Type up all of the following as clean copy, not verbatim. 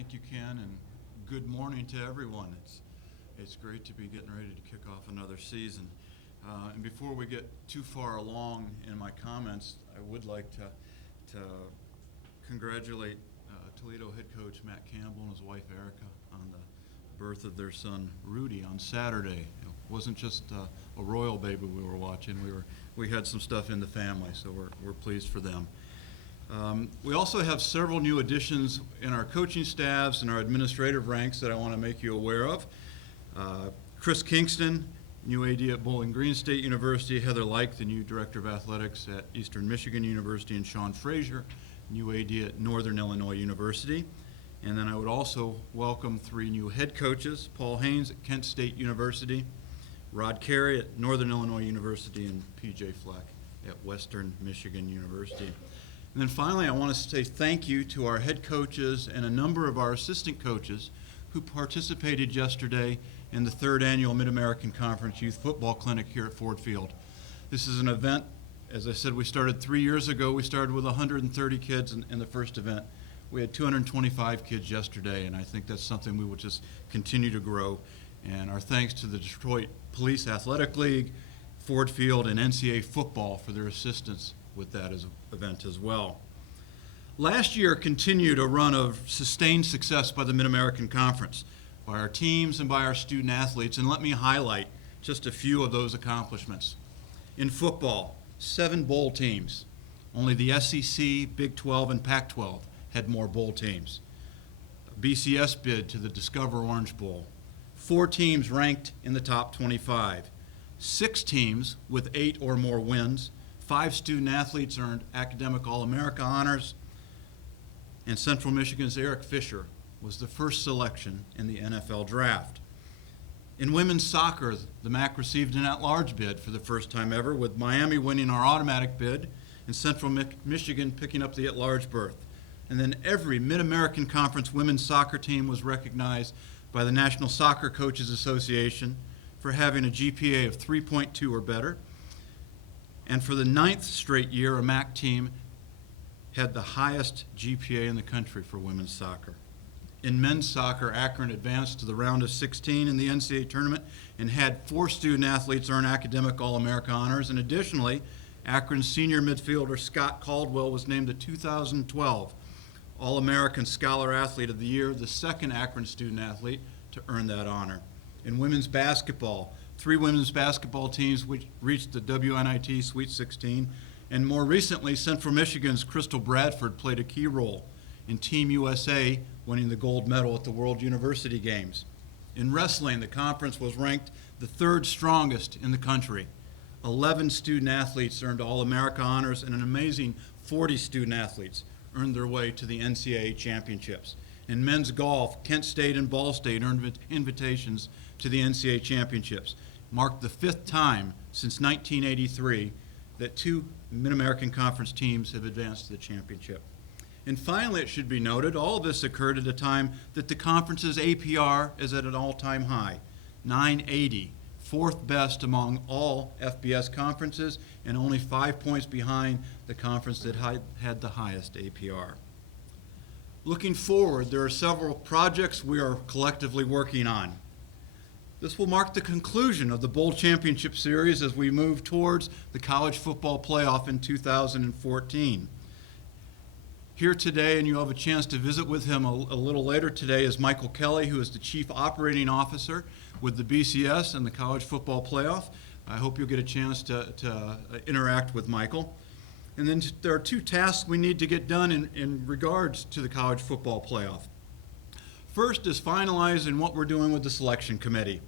Thank you, Ken, and good morning to everyone. It's great to be getting ready to kick off another season. And before we get too far along in my comments, I would like to congratulate Toledo head coach Matt Campbell and his wife Erica on the birth of their son Rudy on Saturday. It wasn't just a royal baby we were watching. We had some stuff in the family, so we're pleased for them. We also have several new additions in our coaching staffs and our administrative ranks that I want to make you aware of. Chris Kingston, new AD at Bowling Green State University, Heather Like, the new Director of Athletics at Eastern Michigan University, and Sean Frazier, new AD at Northern Illinois University. And then I would also welcome 3 new head coaches, Paul Haynes at Kent State University, Rod Carey at Northern Illinois University, and PJ Fleck at Western Michigan University. And then finally, I want to say thank you to our head coaches and a number of our assistant coaches who participated yesterday in the 3rd annual Mid-American Conference Youth Football Clinic here at Ford Field. This is an event, as I said, we started 3 years ago. We started with 130 kids in the first event. We had 225 kids yesterday, and I think that's something we will just continue to grow. And our thanks to the Detroit Police Athletic League, Ford Field, and NCAA football for their assistance with that event as well. Last year continued a run of sustained success by the Mid-American Conference, by our teams and by our student athletes, and let me highlight just a few of those accomplishments. In football, 7 bowl teams. Only the SEC, Big 12, and Pac-12 had more bowl teams. A BCS bid to the Discover Orange Bowl. 4 teams ranked in the top 25. 6 teams with 8 or more wins. 5 student athletes earned academic All-America honors, and Central Michigan's Eric Fisher was the first selection in the NFL draft. In women's soccer, the MAC received an at-large bid for the first time ever, with Miami winning our automatic bid and Central Michigan picking up the at-large berth. And then every Mid-American Conference women's soccer team was recognized by the National Soccer Coaches Association for having a GPA of 3.2 or better. And for the 9th straight year, a MAC team had the highest GPA in the country for women's soccer. In men's soccer, Akron advanced to the round of 16 in the NCAA tournament and had 4 student athletes earn academic All-America honors. And additionally, Akron's senior midfielder Scott Caldwell was named the 2012 All-American Scholar Athlete of the Year, the 2nd Akron student athlete to earn that honor. In women's basketball, 3 women's basketball teams which reached the WNIT Sweet 16, and more recently, Central Michigan's Crystal Bradford played a key role in Team USA winning the gold medal at the World University Games. In wrestling, the conference was ranked the 3rd strongest in the country. 11 student athletes earned All-America honors, and an amazing 40 student athletes earned their way to the NCAA championships. In men's golf, Kent State and Ball State earned invitations to the NCAA championships. Marked the 5th time since 1983 that 2 Mid-American Conference teams have advanced to the championship. And finally, it should be noted, all of this occurred at a time that the conference's APR is at an all-time high, 980, 4th best among all FBS conferences, and only 5 points behind the conference that had the highest APR. Looking forward, there are several projects we are collectively working on. This will mark the conclusion of the Bowl Championship Series as we move towards the College Football Playoff in 2014. Here today, and you'll have a chance to visit with him a little later today, is Michael Kelly, who is the Chief Operating Officer with the BCS and the College Football Playoff. I hope you'll get a chance to interact with Michael. And then there are 2 tasks we need to get done in regards to the College Football Playoff. First is finalizing what we're doing with the selection committee.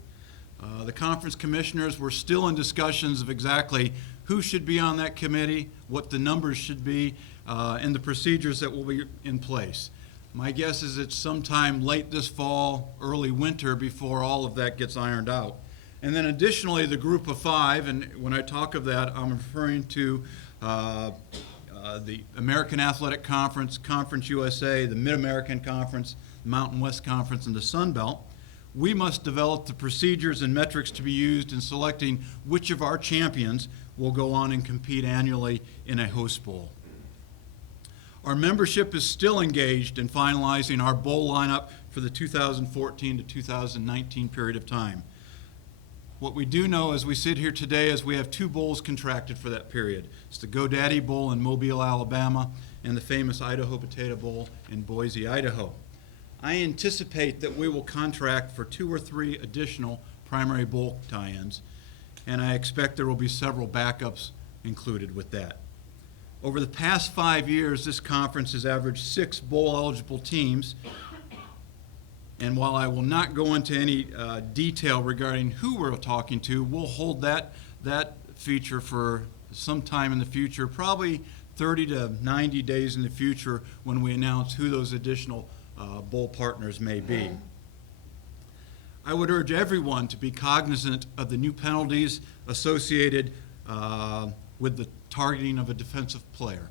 The conference commissioners were still in discussions of exactly who should be on that committee, what the numbers should be, and the procedures that will be in place. My guess is it's sometime late this fall, early winter before all of that gets ironed out. And then additionally, the group of 5, and when I talk of that, I'm referring to the American Athletic Conference, Conference USA, the Mid-American Conference, Mountain West Conference, and the Sun Belt. We must develop the procedures and metrics to be used in selecting which of our champions will go on and compete annually in a host bowl. Our membership is still engaged in finalizing our bowl lineup for the 2014 to 2019 period of time. What we do know as we sit here today is we have 2 bowls contracted for that period. It's the GoDaddy Bowl in Mobile, Alabama, and the famous Idaho Potato Bowl in Boise, Idaho. I anticipate that we will contract for 2 or 3 additional primary bowl tie-ins, and I expect there will be several backups included with that. Over the past 5 years, this conference has averaged 6 bowl-eligible teams, and while I will not go into any detail regarding who we're talking to, we'll hold that feature for some time in the future, probably 30 to 90 days in the future when we announce who those additional bowl partners may be. I would urge everyone to be cognizant of the new penalties associated with the targeting of a defensive player.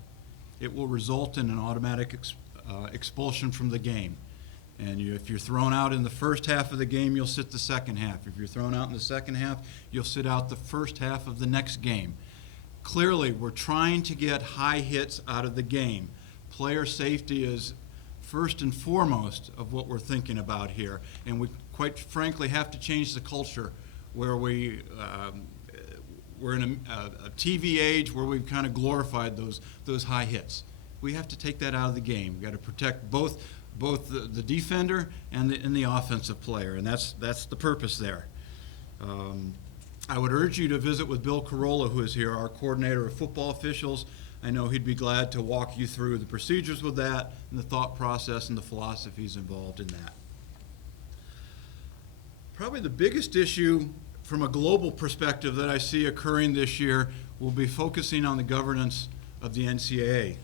It will result in an automatic expulsion from the game. And if you're thrown out in the first half of the game, you'll sit the second half. If you're thrown out in the second half, you'll sit out the first half of the next game. Clearly, we're trying to get high hits out of the game. Player safety is first and foremost of what we're thinking about here. And we, quite frankly, have to change the culture where we're in a TV age where we've kind of glorified those high hits. We have to take that out of the game. We've got to protect both the defender and the offensive player, and that's the purpose there. I would urge you to visit with Bill Carolla, who is here, our coordinator of football officials. I know he'd be glad to walk you through the procedures with that and the thought process and the philosophies involved in that. Probably the biggest issue from a global perspective that I see occurring this year will be focusing on the governance of the NCAA.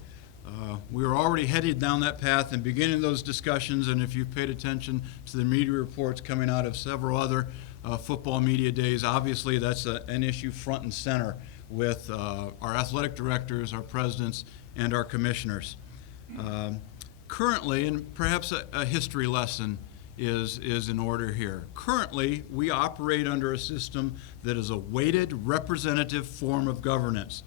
We are already headed down that path and beginning those discussions, and if you've paid attention to the media reports coming out of several other football media days, obviously that's an issue front and center with our athletic directors, our presidents, and our commissioners. Currently, and perhaps a history lesson is in order here. Currently, we operate under a system that is a weighted representative form of governance.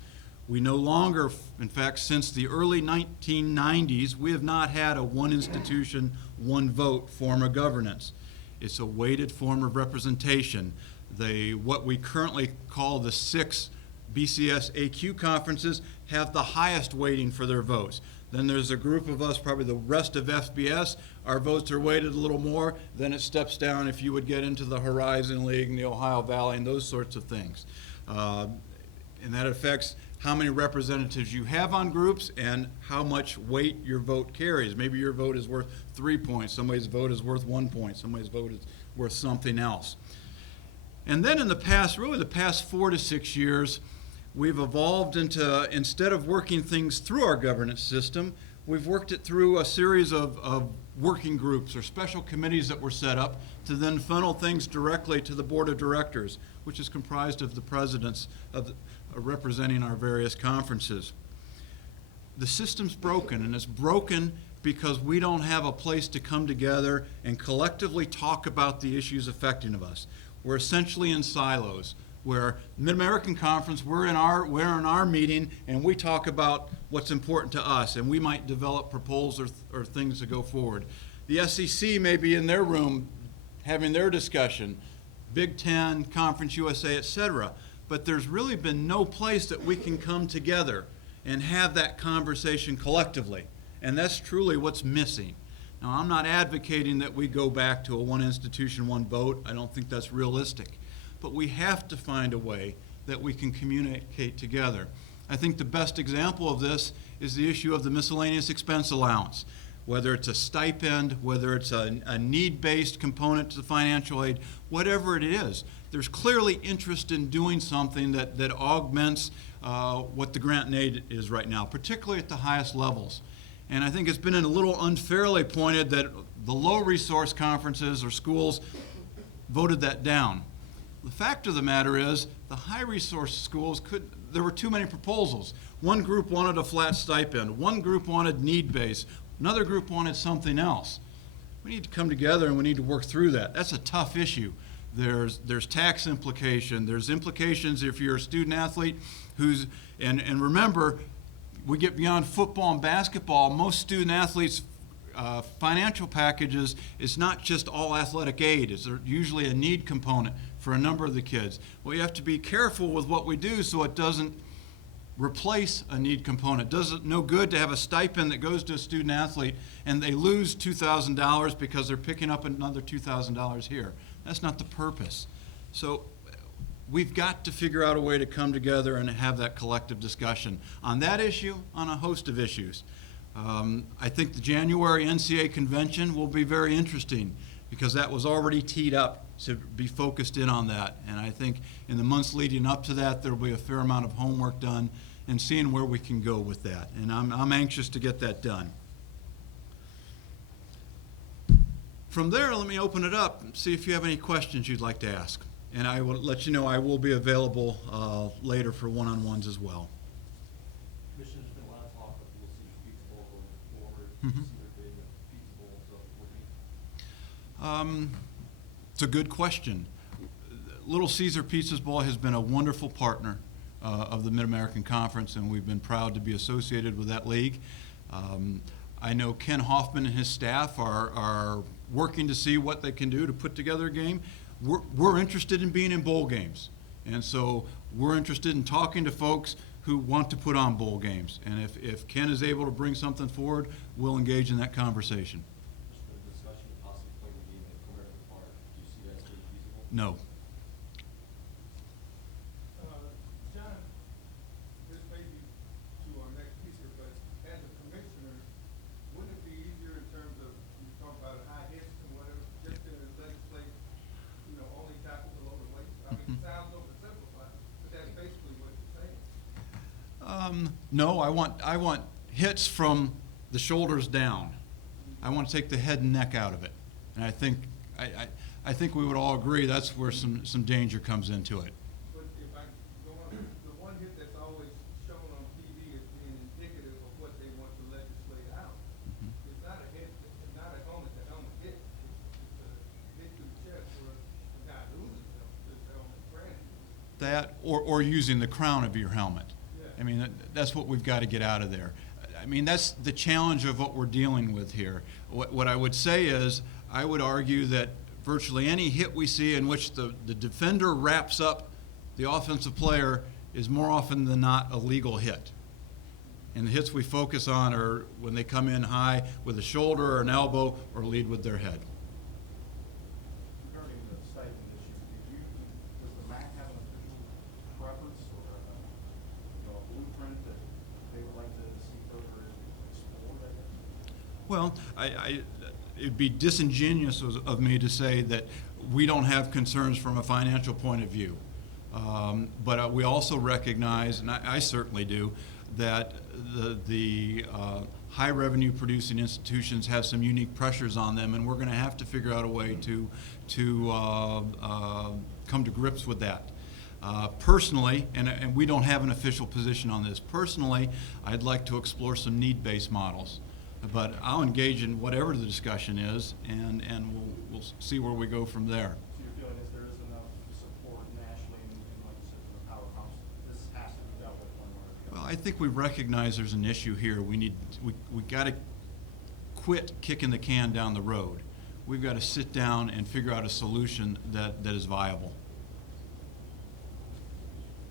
We no longer, in fact, since the early 1990s, we have not had a one institution, one vote form of governance. It's a weighted form of representation. What we currently call the 6 BCS AQ conferences have the highest weighting for their votes. Then there's a group of us, probably the rest of FBS, our votes are weighted a little more. Then it steps down if you would get into the Horizon League and the Ohio Valley and those sorts of things. And that affects how many representatives you have on groups and how much weight your vote carries. Maybe your vote is worth 3 points, somebody's vote is worth 1 point, somebody's vote is worth something else. And then in the past, really the past 4 to 6 years, we've evolved into, instead of working things through our governance system, we've worked it through a series of working groups or special committees that were set up to then funnel things directly to the board of directors, which is comprised of the presidents of representing our various conferences. The system's broken, and it's broken because we don't have a place to come together and collectively talk about the issues affecting us. We're essentially in silos, where Mid-American Conference, we're in our meeting and we talk about what's important to us, and we might develop proposals or things to go forward. The SEC may be in their room having their discussion, Big Ten, Conference USA, etc. But there's really been no place that we can come together and have that conversation collectively. And that's truly what's missing. Now, I'm not advocating that we go back to a one institution, one vote. I don't think that's realistic. But we have to find a way that we can communicate together. I think the best example of this is the issue of the miscellaneous expense allowance. Whether it's a stipend, whether it's a need-based component to the financial aid, whatever it is, there's clearly interest in doing something that augments what the grant and aid is right now, particularly at the highest levels. And I think it's been a little unfairly pointed that the low-resource conferences or schools voted that down. The fact of the matter is the high-resource schools there were too many proposals. One group wanted a flat stipend. One group wanted need-based. Another group wanted something else. We need to come together and we need to work through that. That's a tough issue. There's tax implication. There's implications if you're a student athlete and remember, we get beyond football and basketball, most student athletes' financial packages is not just all athletic aid. It's usually a need component for a number of the kids. Well, you have to be careful with what we do so it doesn't replace a need component. Does it no good to have a stipend that goes to a student athlete and they lose $2,000 because they're picking up another $2,000 here? That's not the purpose. So we've got to figure out a way to come together and have that collective discussion on that issue, on a host of issues. I think the January NCAA convention will be very interesting because that was already teed up to be focused in on that. And I think in the months leading up to that, there will be a fair amount of homework done and seeing where we can go with that. And I'm anxious to get that done. From there, let me open it up and see if you have any questions you'd like to ask. And I will let you know I will be available later for one-on-ones as well. Commissioner, there's been a lot of talk of we'll see Pizza Bowl going forward. Mhm. See there being a Pizza Bowl and stuff. What do you? It's a good question. Little Caesar Pizza's Bowl has been a wonderful partner of the Mid-American Conference, and we've been proud to be associated with that league. I know Ken Hoffman and his staff are working to see what they can do to put together a game. We're interested in being in bowl games, and so we're interested in talking to folks who want to put on bowl games. And if Ken is able to bring something forward, we'll engage in that conversation. There's been a discussion of possibly playing the game at Comerica Park. Do you see that as being feasible? No. John, this may be to our next speaker, but as a commissioner, wouldn't it be easier in terms of, you talk about high hits and whatever, just to legislate, only tackle below the waist? I mean, it sounds oversimplified, but that's basically what you're saying. No, I want hits from the shoulders down. I want to take the head and neck out of it. And I think we would all agree that's where some danger comes into it. But if I go on, the one hit that's always shown on TV as being indicative of what they want to legislate out, it's not a hit, it's not a helmet hit. It's a hit to the chest where the guy loses his helmet brand. That or using the crown of your helmet. I mean, that's what we've got to get out of there. I mean, that's the challenge of what we're dealing with here. What I would say is, I would argue that virtually any hit we see in which the defender wraps up the offensive player is more often than not a legal hit. And the hits we focus on are when they come in high with a shoulder or an elbow or lead with their head. Regarding the stipend issue, does the MAC have an official preference or a blueprint that they would like to see further explored, I guess? Well, it'd be disingenuous of me to say that we don't have concerns from a financial point of view. But we also recognize, and I certainly do, that the high revenue producing institutions have some unique pressures on them, and we're going to have to figure out a way to come to grips with that. Personally, and we don't have an official position on this, personally, I'd like to explore some need-based models. But I'll engage in whatever the discussion is, and we'll see where we go from there. So your feeling is there is enough support nationally and like you said, from the power council, this has to be dealt with one way or the other? Well, I think we recognize there's an issue here. We got to quit kicking the can down the road. We've got to sit down and figure out a solution that is viable.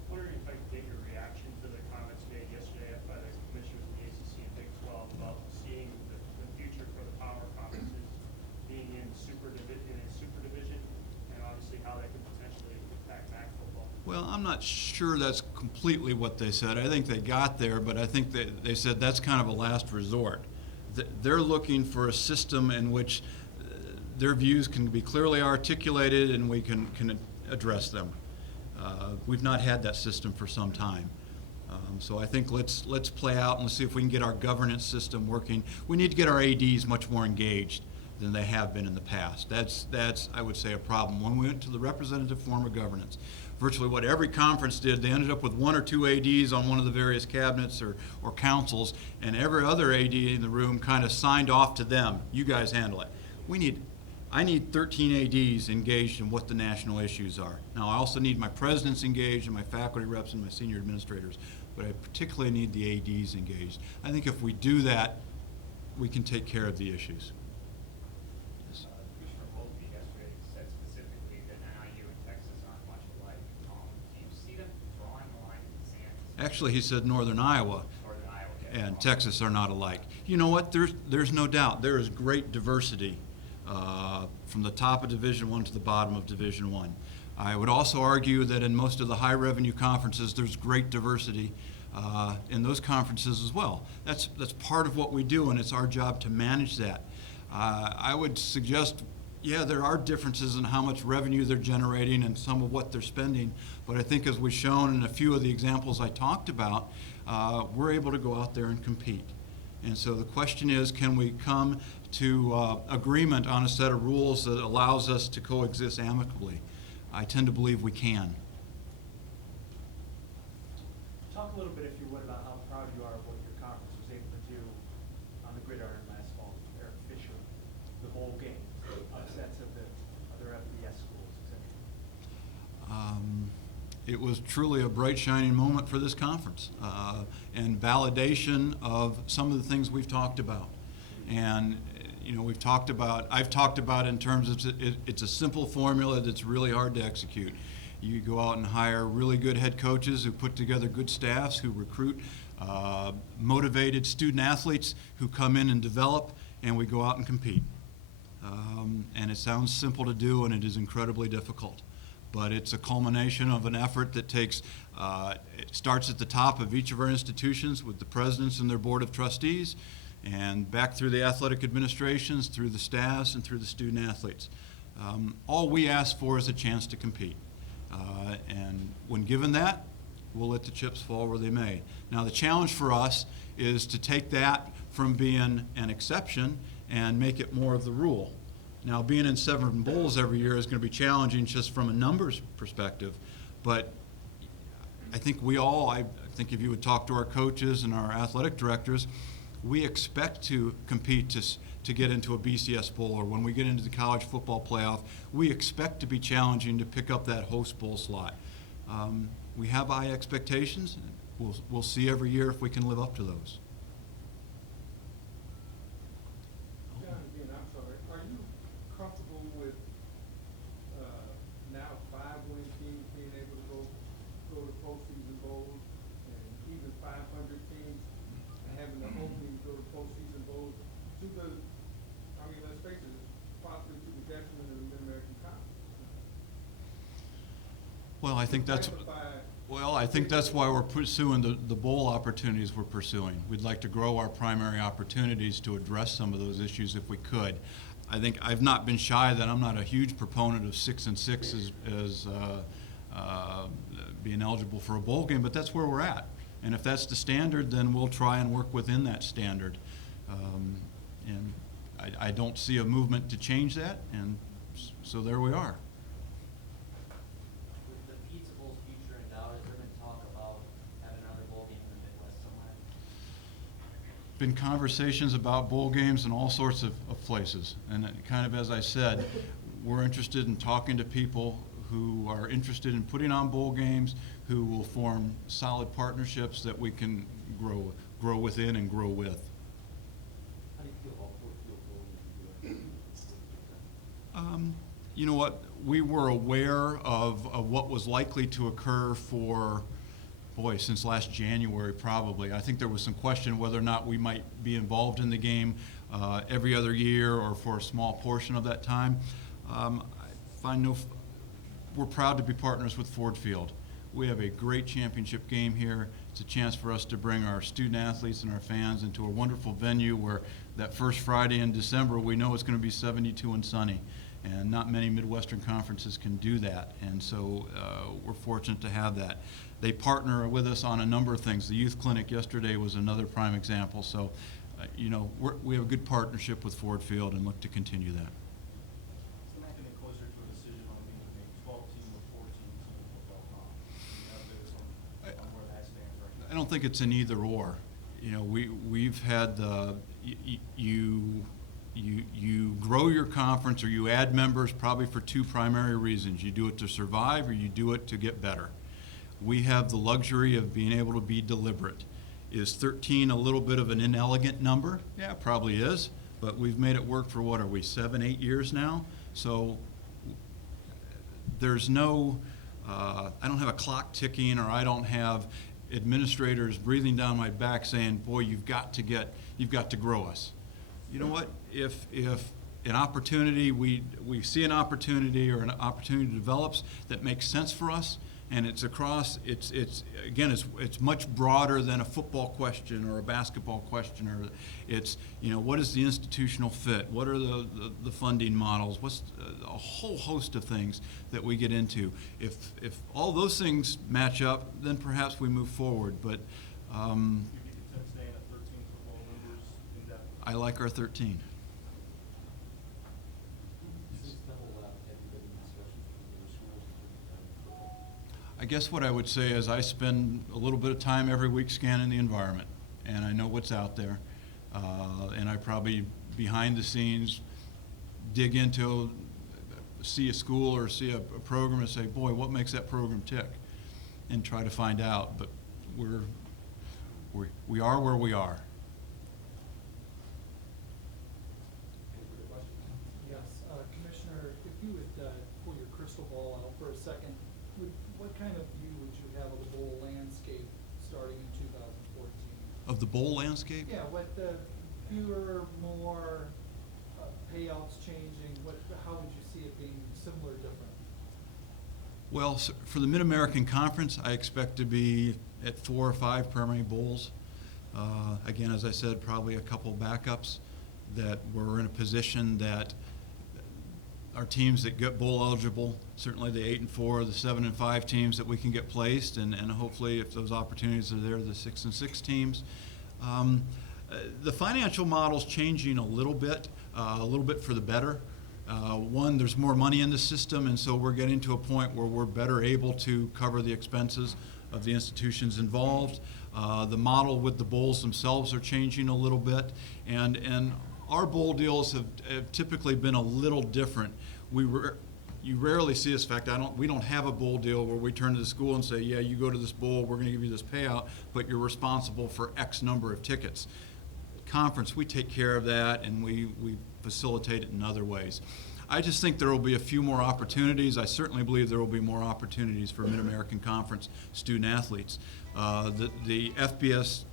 Wondering if I could get your reaction to the comments made yesterday by the commissioners of the ACC and Big 12 about seeing the future for the power conferences being in a super division, and obviously how that could potentially impact MAC football. Well, I'm not sure that's completely what they said. I think they got there, but I think they said that's kind of a last resort. They're looking for a system in which their views can be clearly articulated and we can address them. We've not had that system for some time. So I think let's play out and see if we can get our governance system working. We need to get our ADs much more engaged than they have been in the past. That's I would say, a problem. When we went to the representative form of governance, virtually what every conference did, they ended up with one or two ADs on one of the various cabinets or councils, and every other AD in the room kind of signed off to them. You guys handle it. I need 13 ADs engaged in what the national issues are. Now, I also need my presidents engaged and my faculty reps and my senior administrators. but I particularly need the ADs engaged. I think if we do that, we can take care of the issues. Yes. Commissioner Volpe yesterday said specifically that NIU and Texas aren't much alike. Do you see them drawing the line in the sand? Actually, he said Northern Iowa Northern Iowa, yeah. and Texas are not alike. You know what? There's no doubt. There is great diversity from the top of Division I to the bottom of Division I. I would also argue that in most of the high revenue conferences, there's great diversity in those conferences as well. That's part of what we do, and it's our job to manage that. I would suggest, yeah, there are differences in how much revenue they're generating and some of what they're spending, but I think as we've shown in a few of the examples I talked about, we're able to go out there and compete. And so the question is, can we come to agreement on a set of rules that allows us to coexist amicably? I tend to believe we can. Talk a little bit, if you would, about how proud you are of what your conference was able to do on the gridiron last fall. Eric Fisher, the bowl game, upsets of the other FBS schools, etc. It was truly a bright, shining moment for this conference and validation of some of the things we've talked about. And you know, I've talked about in terms of it's a simple formula that's really hard to execute. You go out and hire really good head coaches who put together good staffs, who recruit motivated student athletes who come in and develop, and we go out and compete. And it sounds simple to do, and it is incredibly difficult. But it's a culmination of an effort that takes, it starts at the top of each of our institutions with the presidents and their board of trustees, and back through the athletic administrations, through the staffs, and through the student athletes. All we ask for is a chance to compete. And when given that, we'll let the chips fall where they may. Now the challenge for us is to take that from being an exception and make it more of the rule. Now being in 7 bowls every year is going to be challenging just from a numbers perspective, but I think I think if you would talk to our coaches and our athletic directors, we expect to compete to get into a BCS bowl, or when we get into the college football playoff, we expect to be challenging to pick up that host bowl slot. We have high expectations. We'll see every year if we can live up to those. John, again, I'm sorry, are you comfortable with now 5 winning teams being able to go to postseason bowls, and even 500 teams having the opening to go to postseason bowls, let's face it, possibly to the detriment of the Mid-American Conference? Well, I think that's why we're pursuing the bowl opportunities we're pursuing. We'd like to grow our primary opportunities to address some of those issues if we could. I think I've not been shy that I'm not a huge proponent of 6 and 6 as being eligible for a bowl game, but that's where we're at. And if that's the standard, then we'll try and work within that standard. And I don't see a movement to change that, and so there we are. With the Pizza Bowl's future in doubt, has there been talk about having another bowl game in the Midwest somewhere? Been conversations about bowl games in all sorts of places. And kind of as I said, we're interested in talking to people who are interested in putting on bowl games, who will form solid partnerships that we can grow within and grow with. How do you feel about Ford Field Bowl? You know what? We were aware of what was likely to occur for, since last January probably. I think there was some question whether or not we might be involved in the game every other year or for a small portion of that time. We're proud to be partners with Ford Field. We have a great championship game here. It's a chance for us to bring our student athletes and our fans into a wonderful venue where that first Friday in December, we know it's going to be 72 and sunny. And not many Midwestern conferences can do that. And so we're fortunate to have that. They partner with us on a number of things. The youth clinic yesterday was another prime example. So, we have a good partnership with Ford Field and look to continue that. It's not getting closer to a decision on being a 12-team or 14-team football comp. You have this on where that stands right now. I don't think it's an either or. We've had you grow your conference or you add members probably for 2 primary reasons. You do it to survive or you do it to get better. we have the luxury of being able to be deliberate. Is 13 a little bit of an inelegant number? Yeah, it probably is, but we've made it work for, what are we, 7, 8 years now? So there's no, I don't have a clock ticking, or I don't have administrators breathing down my back saying, boy, you've got to grow us. You know what, if an opportunity, we see an opportunity, or an opportunity develops that makes sense for us, and it's across, it's much broader than a football question or a basketball question, or it's, what is the institutional fit? What are the funding models? What's a whole host of things that we get into. If all those things match up, then perhaps we move forward, but You'd be content staying at 13 football members indefinitely? I like our 13. Since the whole have you been in discussions with the other schools in terms of football? I guess what I would say is I spend a little bit of time every week scanning the environment, and I know what's out there. And I probably, behind the scenes, dig into, see a school or see a program and say, boy, what makes that program tick? And try to find out, but we are where we are. Any further questions? Yes, Commissioner, if you would pull your crystal ball out for a second, what kind of view would you have of the bowl landscape starting in 2014? Of the bowl landscape? Yeah, what fewer, more payouts changing? How would you see it being similar, different? Well, for the Mid-American Conference, I expect to be at 4 or 5 permanent bowls. Again, as I said, probably a couple backups, that we're in a position that our teams that get bowl eligible, certainly the 8 and 4, the 7 and 5 teams that we can get placed, and hopefully if those opportunities are there, the 6 and 6 teams. The financial model's changing a little bit for the better. One, there's more money in the system, and so we're getting to a point where we're better able to cover the expenses of the institutions involved. The model with the bowls themselves are changing a little bit, and our bowl deals have typically been a little different. You rarely see this. In fact, we don't have a bowl deal where we turn to the school and say, yeah, you go to this bowl, we're going to give you this payout, but you're responsible for X number of tickets. Conference, we take care of that, and we facilitate it in other ways. I just think there will be a few more opportunities. I certainly believe there will be more opportunities for Mid-American Conference student athletes. The FBS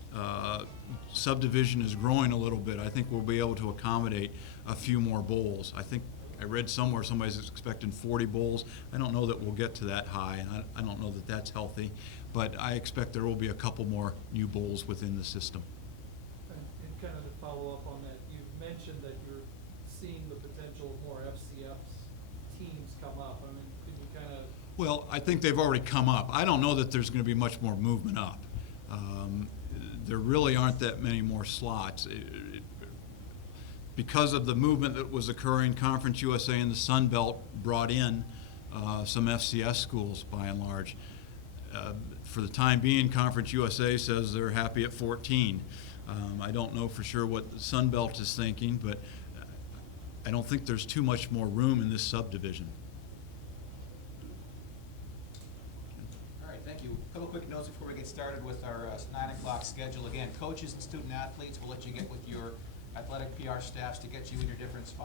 subdivision is growing a little bit. I think we'll be able to accommodate a few more bowls. I think I read somewhere somebody's expecting 40 bowls. I don't know that we'll get to that high, and I don't know that that's healthy, but I expect there will be a couple more new bowls within the system. And kind of to follow up on that, you've mentioned that you're seeing the potential of more FCS teams come up. I mean, could you kind of... Well, I think they've already come up. I don't know that there's going to be much more movement up. There really aren't that many more slots. Because of the movement that was occurring, Conference USA and the Sun Belt brought in some FCS schools by and large. For the time being, Conference USA says they're happy at 14. I don't know for sure what the Sun Belt is thinking, but I don't think there's too much more room in this subdivision. All right, thank you. A couple quick notes before we get started with our 9 o'clock schedule. Again, coaches and student athletes, we'll let you get with your athletic PR staffs to get you in your different spots.